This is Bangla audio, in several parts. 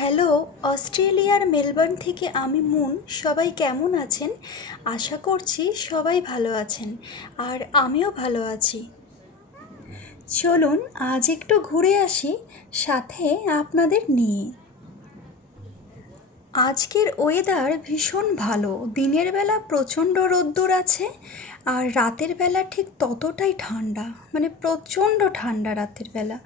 হ্যালো, অস্ট্রেলিয়ার মেলবোর্ন থেকে আমি মুন, সবাই কেমন আছেন? আশা করছি সবাই ভালো আছেন, আর আমিও ভালো আছি। চলুন, আজ একটু ঘুরে আসি, সাথে আপনাদের নিয়ে। আজকের ওয়েদার ভীষণ ভালো। দিনের বেলা প্রচণ্ড রোদ্দুর আছে আর রাতের বেলা ঠিক ততটাই ঠান্ডা মানে প্রচণ্ড ঠান্ডা রাতের বেলা।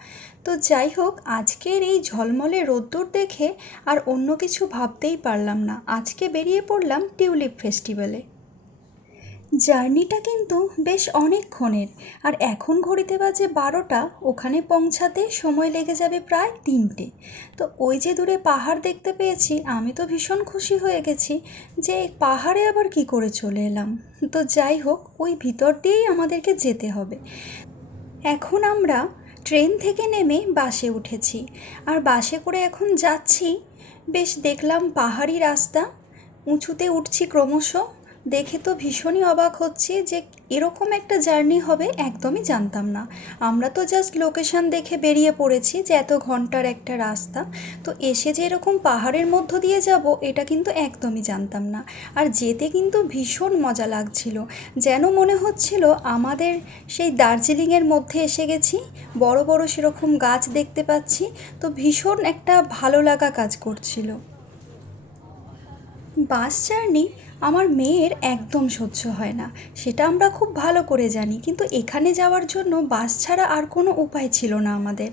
তো যাই হোক, আজকের এই ঝলমলে রোদ্দুর দেখে আর অন্য কিছু ভাবতেই পারলাম না। আজকে বেরিয়ে পড়লাম টিউলিপ ফেস্টিভ্যালে। জার্নিটা কিন্তু বেশ অনেকক্ষণের আর এখন ঘড়িতে বাজে বারোটা, ওখানে পৌঁছাতে সময় লেগে যাবে প্রায় তিনটে। তো ওই যে দূরে পাহাড় দেখতে পেয়েছি, আমি তো ভীষণ খুশি হয়ে গেছি যে পাহাড়ে আবার কি করে চলে এলাম। তো যাই হোক, ওই ভিতর দিয়েই আমাদেরকে যেতে হবে। এখন আমরা ট্রেন থেকে নেমে বাসে উঠেছি। আর বাসে করে এখন যাচ্ছি, বেশ দেখলাম পাহাড়ি রাস্তা, উঁচুতে উঠছি ক্রমশ। দেখে তো ভীষণই অবাক হচ্ছি যে এরকম একটা জার্নি হবে, একদমই জানতাম না। আমরা তো জাস্ট লোকেশান দেখে বেরিয়ে পড়েছি যে এত ঘণ্টার একটা রাস্তা। তো এসে যে এরকম পাহাড়ের মধ্য দিয়ে যাব, এটা কিন্তু একদমই জানতাম না। আর যেতে কিন্তু ভীষণ মজা লাগছিল। যেন মনে হচ্ছিল আমাদের সেই দার্জিলিংয়ের মধ্যে এসে গেছি, বড় বড় সেরকম গাছ দেখতে পাচ্ছি, তো ভীষণ একটা ভালো লাগা কাজ করছিল। বাস জার্নি আমার মেয়ের একদম সহ্য হয় না। সেটা আমরা খুব ভালো করে জানি, কিন্তু এখানে যাওয়ার জন্য বাস ছাড়া আর কোনো উপায় ছিল না আমাদের।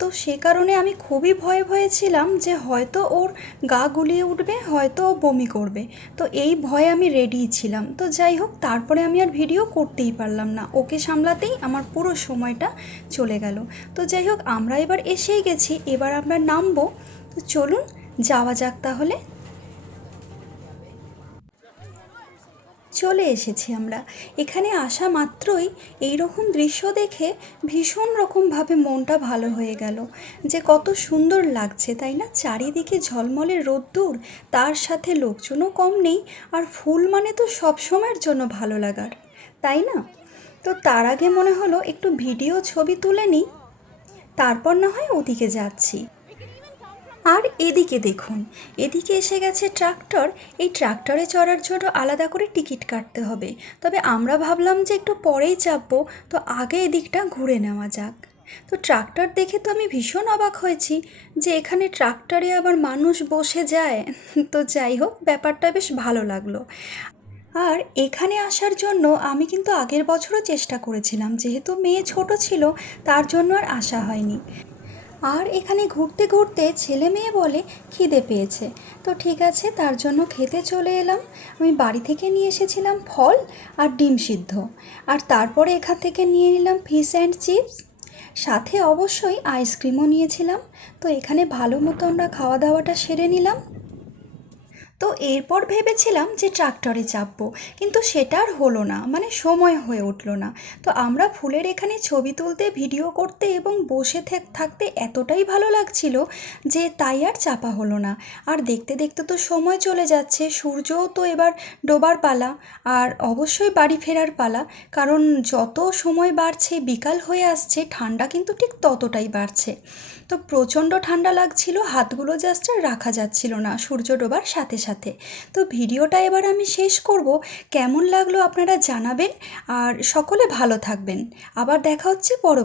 তো সে কারণে আমি খুবই ভয়ে ভয়ে ছিলাম যে হয়তো ওর গা গুলিয়ে উঠবে, হয়তো ও বমি করবে। তো এই ভয়ে আমি রেডিই ছিলাম। তো যাই হোক, তারপরে আমি আর ভিডিও করতেই পারলাম না। ওকে সামলাতেই আমার পুরো সময়টা চলে গেল। তো যাই হোক, আমরা এবার এসেই গেছি। এবার আমরা নামবো। তো চলুন, যাওয়া যাক তাহলে। চলে এসেছি আমরা। এখানে আসা মাত্রই এই রকম দৃশ্য দেখে ভীষণ রকমভাবে মনটা ভালো হয়ে গেল। যে কত সুন্দর লাগছে, তাই না? চারিদিকে ঝলমলে রোদ্দুর, তার সাথে লোকজনও কম নেই, আর ফুল মানে তো সবসময়ের জন্য ভালো লাগার, তাই না? তো তার আগে মনে হলো একটু ভিডিও ছবি তুলে নিই, তারপর না হয় ওদিকে যাচ্ছি। আর এদিকে দেখুন, এদিকে এসে গেছে ট্রাক্টর। এই ট্রাক্টরে চড়ার জন্য আলাদা করে টিকিট কাটতে হবে। তবে আমরা ভাবলাম যে একটু পরেই চাপবো, তো আগে এদিকটা ঘুরে নেওয়া যাক। তো ট্রাক্টর দেখে তো আমি ভীষণ অবাক হয়েছি যে এখানে ট্রাক্টরে আবার মানুষ বসে যায়। তো যাই হোক, ব্যাপারটা বেশ ভালো লাগল। আর এখানে আসার জন্য আমি কিন্তু আগের বছরও চেষ্টা করেছিলাম, যেহেতু মেয়ে ছোট ছিল, তার জন্য আর আসা হয়নি। আর এখানে ঘুরতে ঘুরতে ছেলে মেয়ে বলে খিদে পেয়েছে। তো ঠিক আছে, তার জন্য খেতে চলে এলাম। আমি বাড়ি থেকে নিয়ে এসেছিলাম ফল আর ডিম সিদ্ধ। আর তারপরে এখান থেকে নিয়ে নিলাম ফিশ অ্যান্ড চিপস সাথে অবশ্যই আইসক্রিমও নিয়েছিলাম। তো এখানে ভালো মতো আমরা খাওয়া দাওয়াটা সেরে নিলাম। তো এরপর ভেবেছিলাম যে ট্রাক্টরে চাপবো, কিন্তু সেটা আর হলো না মানে সময় হয়ে উঠল না। তো আমরা ফুলের এখানে ছবি তুলতে, ভিডিও করতে এবং বসে থাকতে এতটাই ভালো লাগছিল যে তাই আর চাপা হলো না। আর দেখতে দেখতে তো সময় চলে যাচ্ছে, সূর্যও তো এবার ডোবার পালা। আর অবশ্যই বাড়ি ফেরার পালা, কারণ যত সময় বাড়ছে, বিকাল হয়ে আসছে, ঠান্ডা কিন্তু ঠিক ততটাই বাড়ছে। তো প্রচণ্ড ঠান্ডা লাগছিল, হাতগুলো জাস্ট আর রাখা যাচ্ছিল না, সূর্য ডোবার সাথে সাথে। তো ভিডিওটা এবার আমি শেষ করব। কেমন লাগল আপনারা জানাবেন। আর সকলে ভালো থাকবেন। আবার দেখা হচ্ছে পরবর্তী